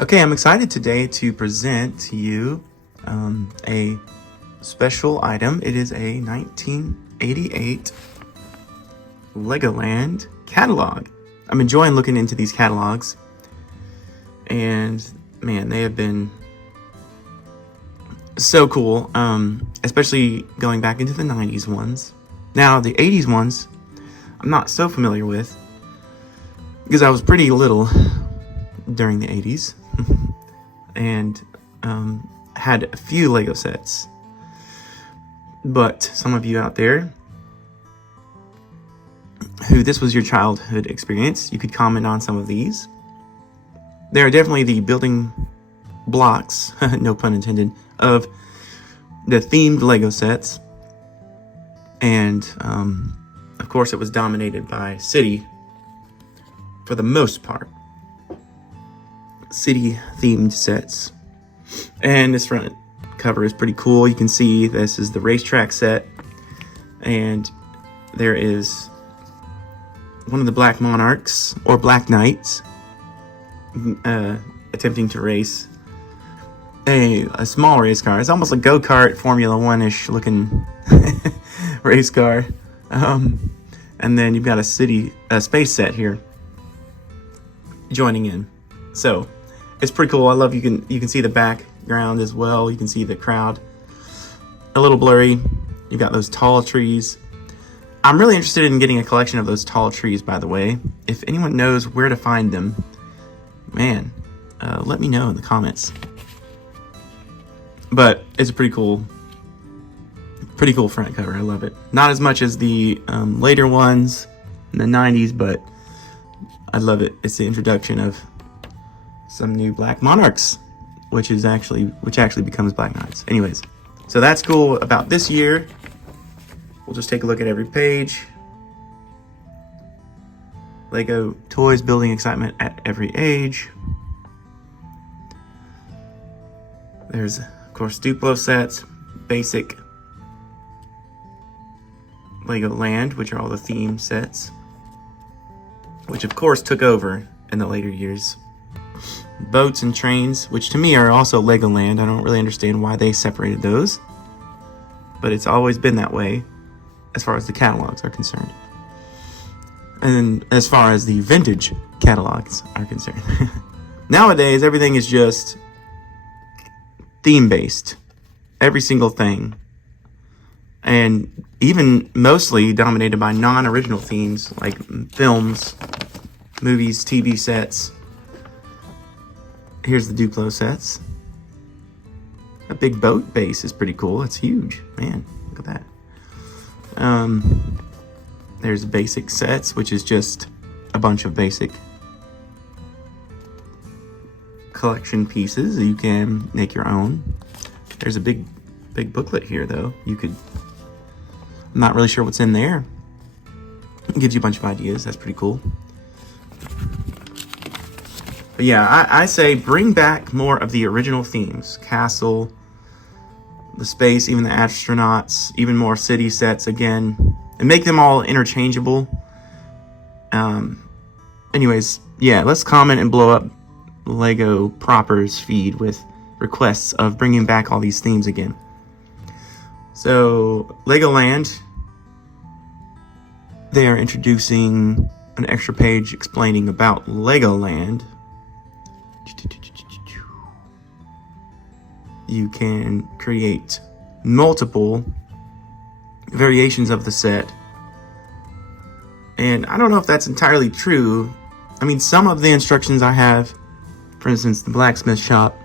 Okay, I'm excited today to present to you a special item. It is a 1988 Legoland catalog. I'm enjoying looking into these catalogs, and man, they have been so cool, especially going back into the 90s ones. Now, the 80s ones, I'm not so familiar with, because I was pretty little during the 80s, and had a few Lego sets. But some of you out there who this was your childhood experience, you could comment on some of these. They are definitely the building blocks, no pun intended, of the themed Lego sets. And of course it was dominated by City for the most part. City themed sets. And this front cover is pretty cool. You can see this is the racetrack set, and there is one of the Black Monarchs or Black Knights attempting to race a small race car. It's almost a go-kart Formula One-ish looking race car. And then you've got a space set here joining in. So it's pretty cool. I love you can see the background as well. You can see the crowd. A little blurry. You've got those tall trees. I'm really interested in getting a collection of those tall trees, by the way. If anyone knows where to find them, man, let me know in the comments. But it's a pretty cool front cover. I love it. Not as much as the later ones in the 90s, but I love it. It's the introduction of some new Black Monarchs, which actually becomes Black Knights. Anyways, so that's cool about this year. We'll just take a look at every page. Lego toys building excitement at every age. There's, of course, Duplo sets, basic Legoland, which are all the theme sets, which of course took over in the later years. Boats and trains, which to me are also Legoland. I don't really understand why they separated those, but it's always been that way as far as the catalogs are concerned. And then as far as the vintage catalogs are concerned. Nowadays, everything is just theme-based. Every single thing. And even mostly dominated by non-original themes, like films, movies, TV sets. Here's the Duplo sets. A big boat base is pretty cool. It's huge. Man, look at that. There's basic sets, which is just a bunch of basic collection pieces that you can make your own. There's a big booklet here, though. I'm not really sure what's in there. It gives you a bunch of ideas. That's pretty cool. But yeah, I say bring back more of the original themes. Castle, the space, even the astronauts, even more city sets again, and make them all interchangeable. Anyways, yeah, let's comment and blow up Lego Proper's feed with requests of bringing back all these themes again. So, Legoland, they are introducing an extra page explaining about Legoland. You can create multiple variations of the set. And I don't know if that's entirely true. I mean, some of the instructions I have, for instance, the blacksmith shop,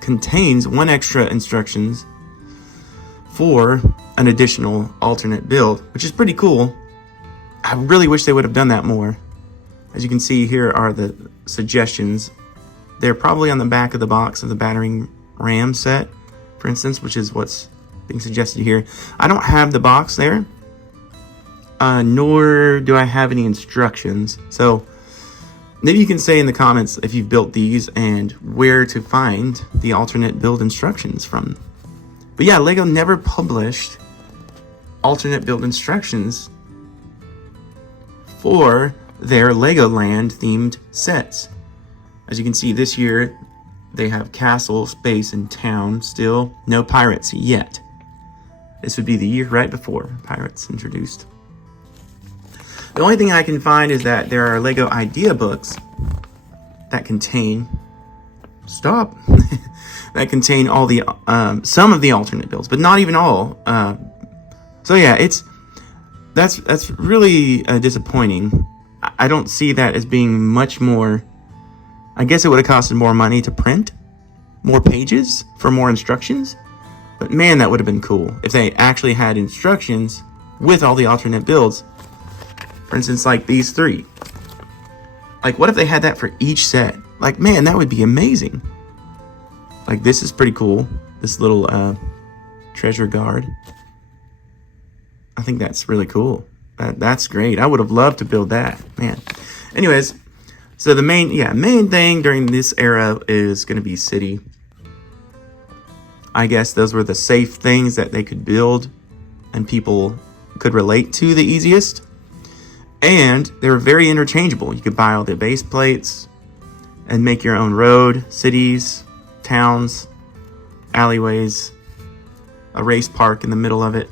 contains one extra instructions for an additional alternate build, which is pretty cool. I really wish they would have done that more. As you can see, here are the suggestions. They're probably on the back of the box of the battering ram set, for instance, which is what's being suggested here. I don't have the box there, nor do I have any instructions. So maybe you can say in the comments if you've built these and where to find the alternate build instructions from. But yeah, Lego never published alternate build instructions for their Legoland themed sets. As you can see, this year They have castle, space, and town still. No pirates yet. This would be the year right before pirates introduced. The only thing I can find is that there are Lego idea books that contain... Stop! that contain all the... some of the alternate builds, but not even all. So yeah, that's really disappointing. I don't see that as being much more... I guess it would have costed more money to print more pages for more instructions. But man, that would have been cool if they actually had instructions with all the alternate builds. For instance, like these 3. Like, what if they had that for each set? Like, man, that would be amazing. Like, this is pretty cool. This little treasure guard. I think that's really cool. That's great. I would have loved to build that. Man. Anyways, so the main thing during this era is going to be city. I guess those were the safe things that they could build and people could relate to the easiest. And they were very interchangeable. You could buy all the base plates and make your own road, cities, towns, alleyways, a race park in the middle of it.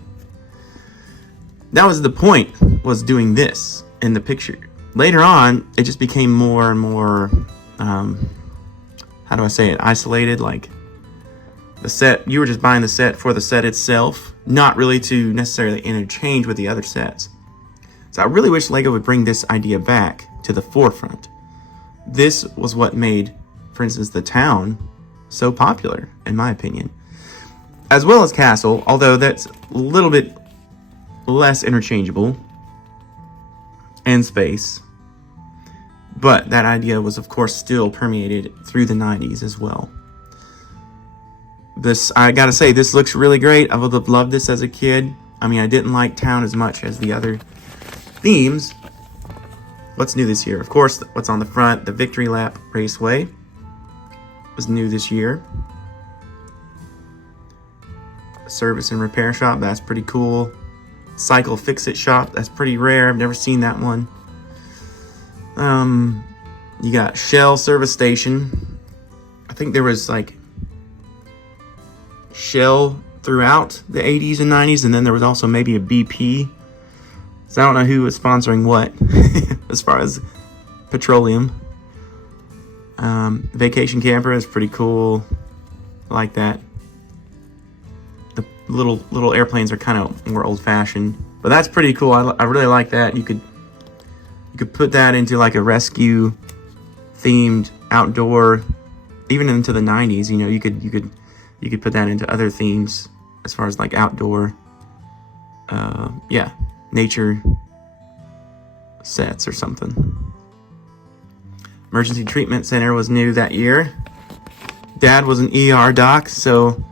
That was the point, was doing this in the picture. Later on, it just became more and more, how do I say it, isolated. Like, the set, you were just buying the set for the set itself, not really to necessarily interchange with the other sets. So I really wish Lego would bring this idea back to the forefront. This was what made, for instance, the town so popular, in my opinion. As well as castle, although that's a little bit less interchangeable, and space. But that idea was, of course, still permeated through the 90s as well. This, I gotta say, this looks really great. I would have loved this as a kid. I mean, I didn't like town as much as the other themes. What's new this year? Of course, what's on the front, the Victory Lap Raceway was new this year. Service and repair shop, that's pretty cool. Cycle Fix-It shop, that's pretty rare. I've never seen that one. You got Shell service station. I think there was like Shell throughout the 80s and 90s, and then there was also maybe a BP. So I don't know who was sponsoring what as far as petroleum. Vacation camper is pretty cool. I like that. The little airplanes are kind of more old-fashioned, but that's pretty cool. I really like that. You could put that into like a rescue themed outdoor, even into the 90s. You know, you could put that into other themes as far as like outdoor, nature sets or something. Emergency Treatment Center was new that year. Dad was an ER doc, so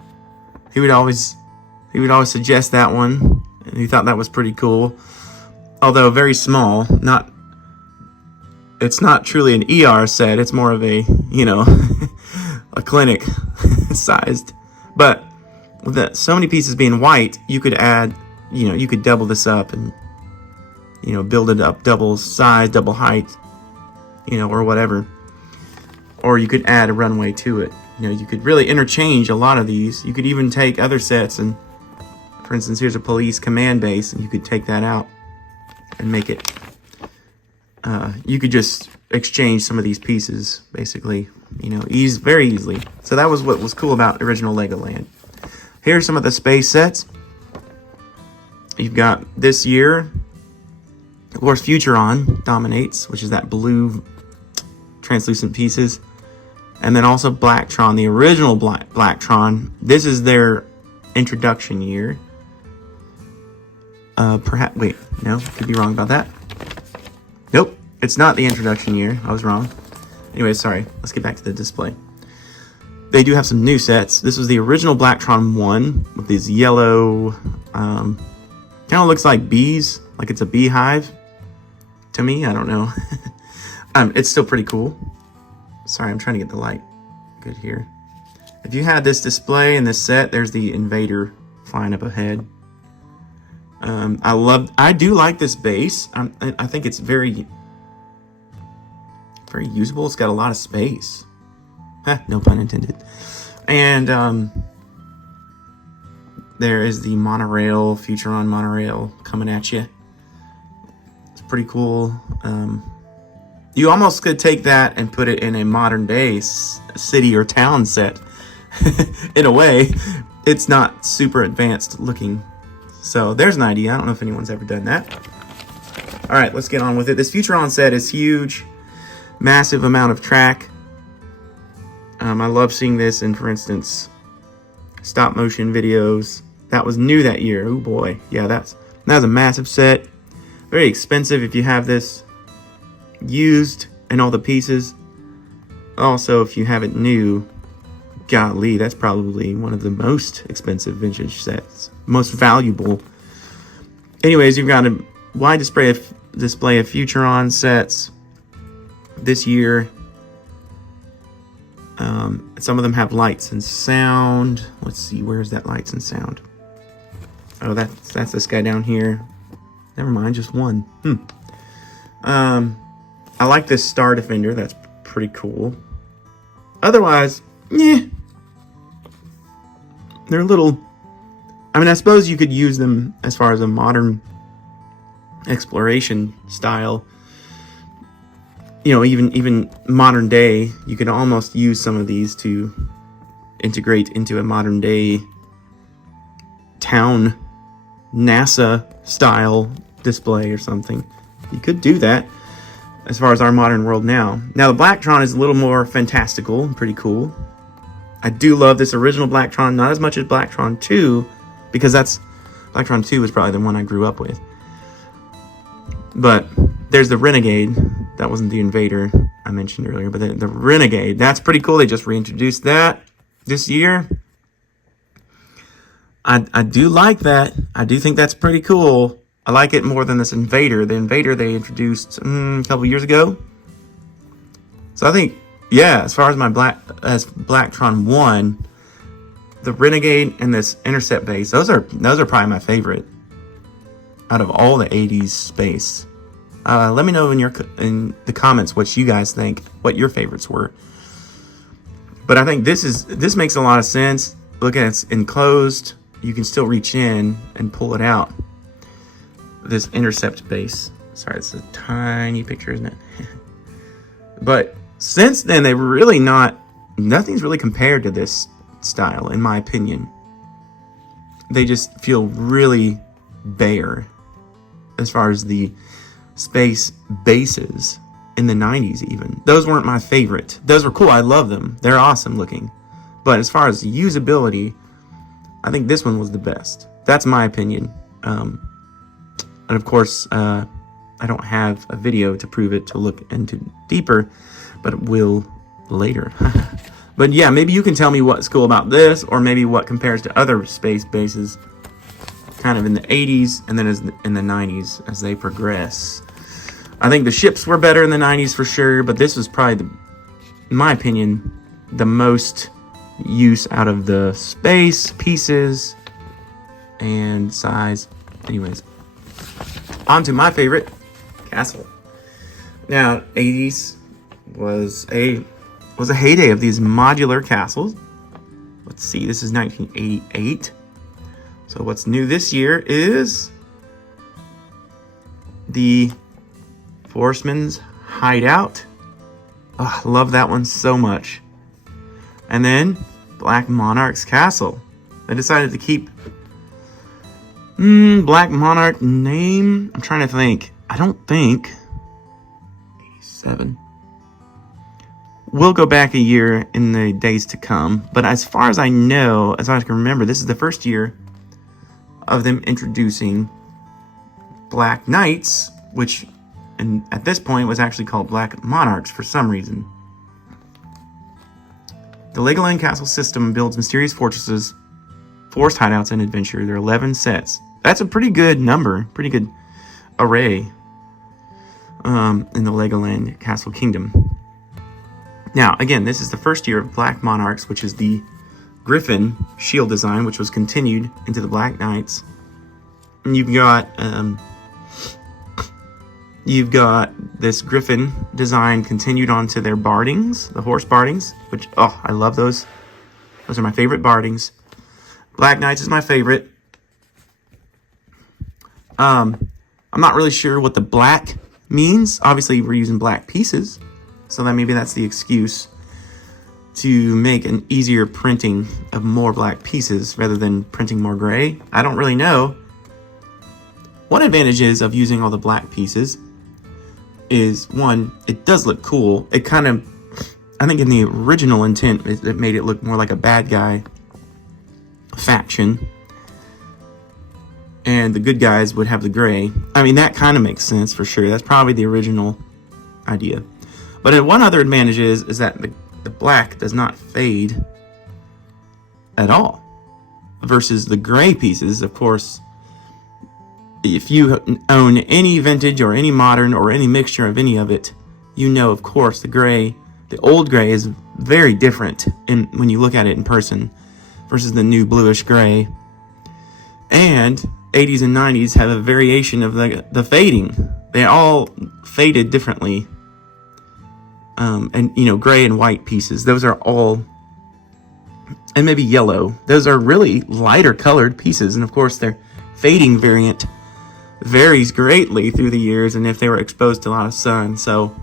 he would always suggest that one, and he thought that was pretty cool. Although very small, it's not truly an ER set, it's more of a, a clinic sized. But with so many pieces being white, you could add, you could double this up and, build it up double size, double height, or whatever. Or you could add a runway to it. You could really interchange a lot of these. You could even take other sets and, for instance, here's a police command base, and you could take that out and make it, you could just exchange some of these pieces, basically, very easily. So that was what was cool about original Legoland. Here's some of the space sets. You've got this year, of course, Futuron dominates, which is that blue translucent pieces. And then also Blacktron, the original Blacktron. This is their introduction year. Wait, no, could be wrong about that. Nope, it's not the introduction year. I was wrong. Anyway, sorry. Let's get back to the display. They do have some new sets. This was the original Blacktron 1 with these yellow, kind of looks like bees, like it's a beehive. To me, I don't know. It's still pretty cool. Sorry, I'm trying to get the light good here. If you had this display and this set, there's the Invader flying up ahead. I do like this base. I think it's very usable. It's got a lot of space. No pun intended. And there is the monorail, Futuron monorail coming at you. It's pretty cool. You almost could take that and put it in a modern day city or town set. In a way, it's not super advanced looking. So there's an idea. I don't know if anyone's ever done that. All right, let's get on with it. This Futuron set is huge, massive amount of track. I love seeing this in, for instance, stop motion videos. That was new that year. Oh boy, yeah, that was a massive set. Very expensive if you have this used and all the pieces. Also, if you have it new, golly, that's probably one of the most expensive vintage sets, most valuable. Anyways, you've got a wide display of Futuron sets this year. Some of them have lights and sound. Let's see, where's that lights and sound? Oh, that's this guy down here. Never mind, just one. I like this Star Defender. That's pretty cool. Otherwise, yeah, they're a little. I mean, I suppose you could use them as far as a modern exploration style. You know, even modern day, you can almost use some of these to integrate into a modern day town NASA style display or something. You could do that as far as our modern world now. Now, the Blacktron is a little more fantastical and pretty cool. I do love this original Blacktron, not as much as Blacktron 2, because Blacktron 2 was probably the one I grew up with. But there's the Renegade. That wasn't the Invader I mentioned earlier, but the Renegade, that's pretty cool. They just reintroduced that this year. I do like that. I do think that's pretty cool. I like it more than this Invader. The Invader they introduced a couple years ago. So I think, yeah, as far as my Blacktron 1, the Renegade and this Intercept base, those are probably my favorite out of all the 80s space. Let me know in the comments what you guys think, what your favorites were. But I think this makes a lot of sense. Look at it's enclosed. You can still reach in and pull it out. This Intercept base. Sorry, it's a tiny picture, isn't it? But since then, nothing's really compared to this style, in my opinion. They just feel really bare as far as the space bases in the 90s even. Those weren't my favorite. Those were cool. I love them. They're awesome looking. But as far as usability, I think this one was the best. That's my opinion. And of course, I don't have a video to prove it to look into deeper, but it will later. But yeah, maybe you can tell me what's cool about this, or maybe what compares to other space bases kind of in the 80s and then in the 90s as they progress. I think the ships were better in the 90s for sure, but this was probably, in my opinion, the most use out of the space pieces and size. Anyways, on to my favorite, Castle. Now, 80s was a heyday of these modular castles. Let's see, this is 1988. So what's new this year is the Forceman's Hideout. Oh, I love that one so much. And then Black Monarchs Castle. They decided to keep Black Monarch name. I'm trying to think. I don't think 87. We'll go back a year in the days to come. But as far as I know, as I can remember, this is the first year of them introducing Black Knights, which at this point was actually called Black Monarchs for some reason. The Legoland castle system builds mysterious fortresses, forced hideouts, and adventure. There are 11 sets. That's a pretty good number, pretty good array in the Legoland Castle Kingdom. Now, again, this is the first year of Black Monarchs, which is the Griffin shield design, which was continued into the Black Knights. And you've got You've got this griffin design continued onto their bardings, the horse bardings, which, oh, I love those. Those are my favorite bardings. Black Knights is my favorite. I'm not really sure what the black means. Obviously, we're using black pieces, so that maybe that's the excuse to make an easier printing of more black pieces rather than printing more gray. I don't really know. One advantage is of using all the black pieces is, one, it does look cool. It kind of, I think in the original intent, it made it look more like a bad guy faction, and the good guys would have the gray. I mean, that kind of makes sense for sure. That's probably the original idea. But one other advantage is that the black does not fade at all, versus the gray pieces. Of course, if you own any vintage or any modern or any mixture of any of it, you know, of course, the old gray is very different when you look at it in person versus the new bluish gray. And 80s and 90s have a variation of the fading. They all faded differently. And, you know, gray and white pieces, those are all, and maybe yellow, those are really lighter colored pieces. And of course, their fading variant varies greatly through the years and if they were exposed to a lot of sun. So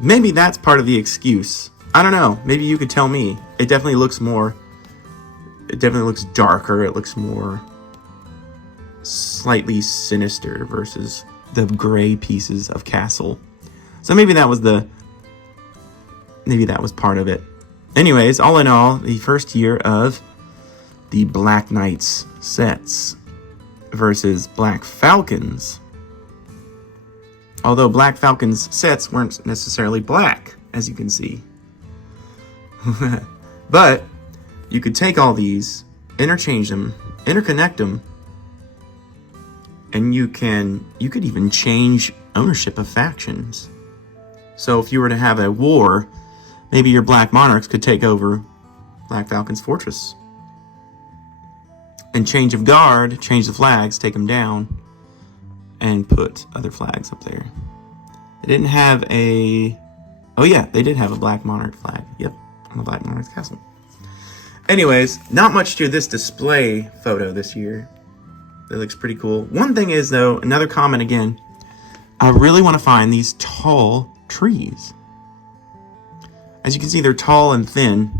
maybe that's part of the excuse. I don't know. Maybe you could tell me. It definitely looks darker. It looks more slightly sinister versus the gray pieces of Castle. So maybe that was part of it. Anyways, all in all, the first year of the Black Knights sets versus Black Falcons. Although Black Falcons sets weren't necessarily black, as you can see. But you could take all these, interchange them, interconnect them, and you could even change ownership of factions. So if you were to have a war, maybe your Black Monarchs could take over Black Falcon's fortress. And change of guard, change the flags, take them down, and put other flags up there. They didn't have oh yeah, they did have a Black Monarch flag. Yep, on the Black Monarch's castle. Anyways, not much to this display photo this year. It looks pretty cool. One thing is, though, another comment again, I really want to find these tall trees. As you can see, they're tall and thin.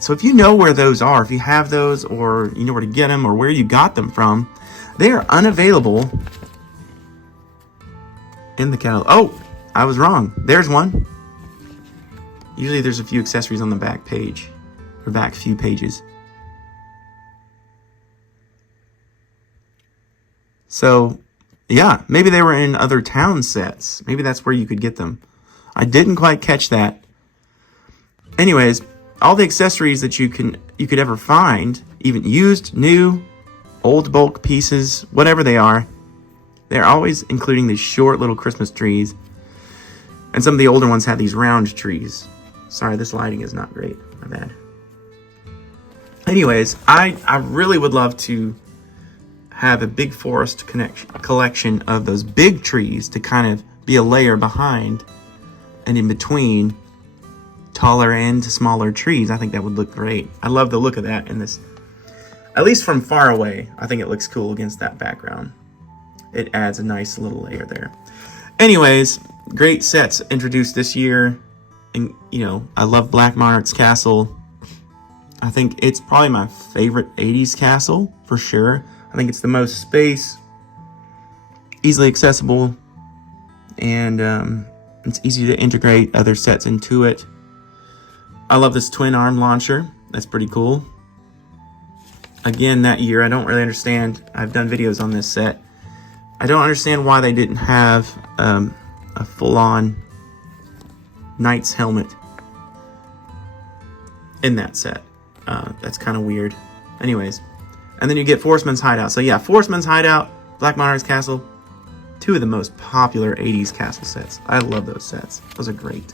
So if you know where those are, if you have those, or you know where to get them, or where you got them from, they are unavailable in the catalog. Oh, I was wrong. There's one. Usually there's a few accessories on the back page, or back few pages. So, yeah, maybe they were in other town sets. Maybe that's where you could get them. I didn't quite catch that. Anyways, all the accessories that you could ever find, even used, new, old bulk pieces, whatever they are, they're always including these short little Christmas trees. And some of the older ones had these round trees. Sorry, this lighting is not great. My bad. Anyways, I really would love to have a big forest collection of those big trees to kind of be a layer behind and in between taller and smaller trees. I think that would look great. I love the look of that in this. At least from far away, I think it looks cool against that background. It adds a nice little layer there. Anyways, great sets introduced this year. And, you know, I love Black Monarch's castle. I think it's probably my favorite 80s castle, for sure. I think it's the most space, easily accessible, and it's easy to integrate other sets into it. I love this twin arm launcher. That's pretty cool. Again, that year, I don't really understand. I've done videos on this set. I don't understand why they didn't have a full-on knight's helmet in that set. That's kind of weird. Anyways. And then you get Forestman's Hideout. So yeah, Forestman's Hideout, Black Monarch's Castle, two of the most popular 80s castle sets. I love those sets. Those are great.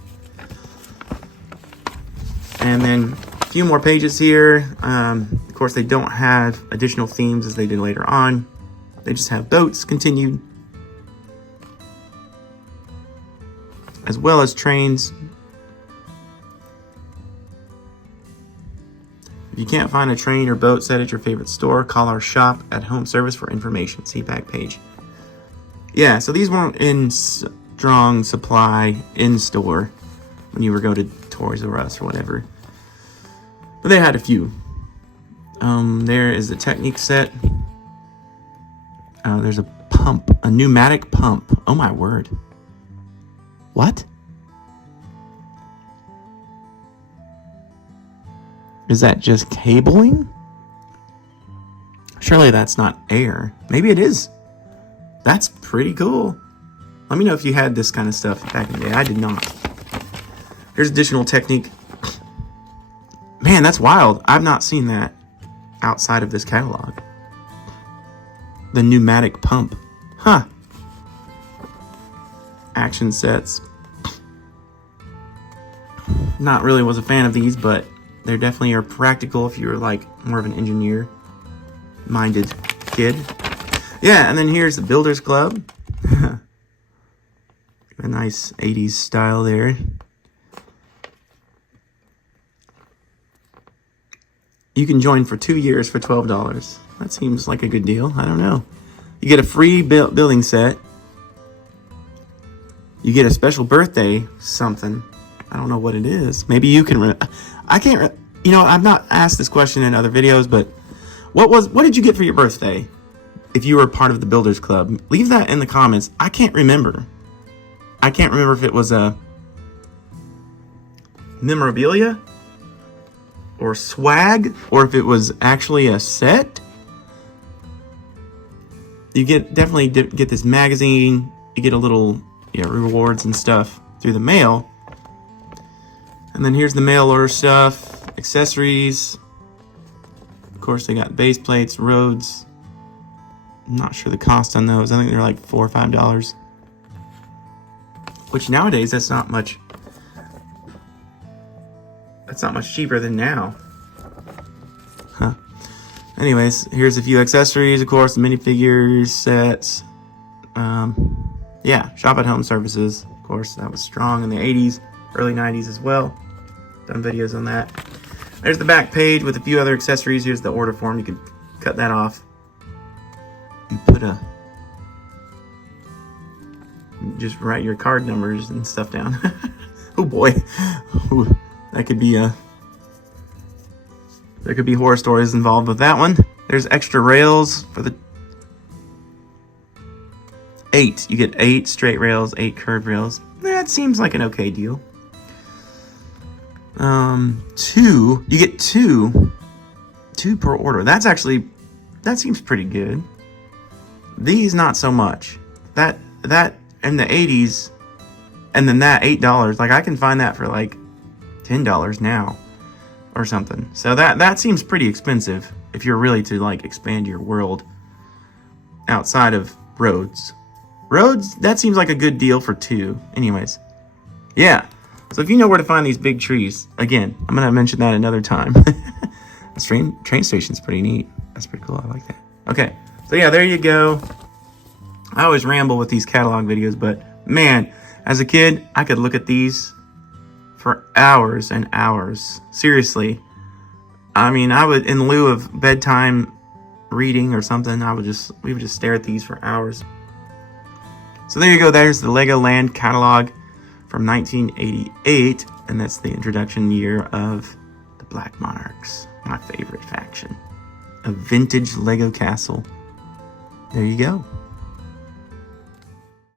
And then a few more pages here. Of course, they don't have additional themes as they did later on. They just have boats continued. as well as trains. If you can't find a train or boat set at your favorite store, call our shop at home service for information. See back page. Yeah, so these weren't in strong supply in store when you were go to Toys R Us or whatever. But they had a few. There is the Technic set. There's a pump, a pneumatic pump. Oh my word. What? Is that just cabling? Surely that's not air. Maybe it is. That's pretty cool. Let me know if you had this kind of stuff back in the day. I did not. Here's additional Technic. Man, that's wild. I've not seen that outside of this catalog. The pneumatic pump. Huh. Action sets. Not really was a fan of these, but they definitely are practical if you're like more of an engineer-minded kid. Yeah, and then here's the Builders Club. A nice 80s style there. You can join for 2 years for $12. That seems like a good deal. I don't know. You get a free building set. You get a special birthday something. I don't know what it is. Maybe you can... I can't... I've not asked this question in other videos, but what did you get for your birthday if you were part of the Builders Club? Leave that in the comments. I can't remember. I can't remember if it was a memorabilia or swag, or if it was actually a set. You definitely get this magazine. You get a little rewards and stuff through the mail. And then here's the mail order stuff, accessories. Of course, they got base plates, roads. I'm not sure the cost on those. I think they're like $4 or $5. Which nowadays, that's not much. That's not much cheaper than now. Huh. Anyways, here's a few accessories, of course, the minifigures, sets. Yeah, shop at home services. Of course, that was strong in the 80s, early 90s as well. Done videos on that. There's the back page with a few other accessories. Here's the order form. You can cut that off. You put just write your card numbers and stuff down. Oh boy. Ooh, that could be there could be horror stories involved with that one. There's extra rails for the 8. You get 8 straight rails, 8 curved rails. That seems like an okay deal. 2. You get 2 per order. That seems pretty good. These not so much. That in the 80s, and then that $8. Like I can find that for like $10 now or something. So that seems pretty expensive if you're really to like expand your world outside of roads. Roads, that seems like a good deal for 2. Anyways, yeah. So if you know where to find these big trees, again, I'm going to mention that another time. This train station's pretty neat. That's pretty cool. I like that. Okay. So yeah, there you go. I always ramble with these catalog videos, but man, as a kid, I could look at these for hours and hours. Seriously. I mean, I would, in lieu of bedtime reading or something, we would just stare at these for hours. So there you go. There's the Legoland catalog from 1988, and that's the introduction year of the Black Monarchs, my favorite faction. A vintage Lego castle. There you go.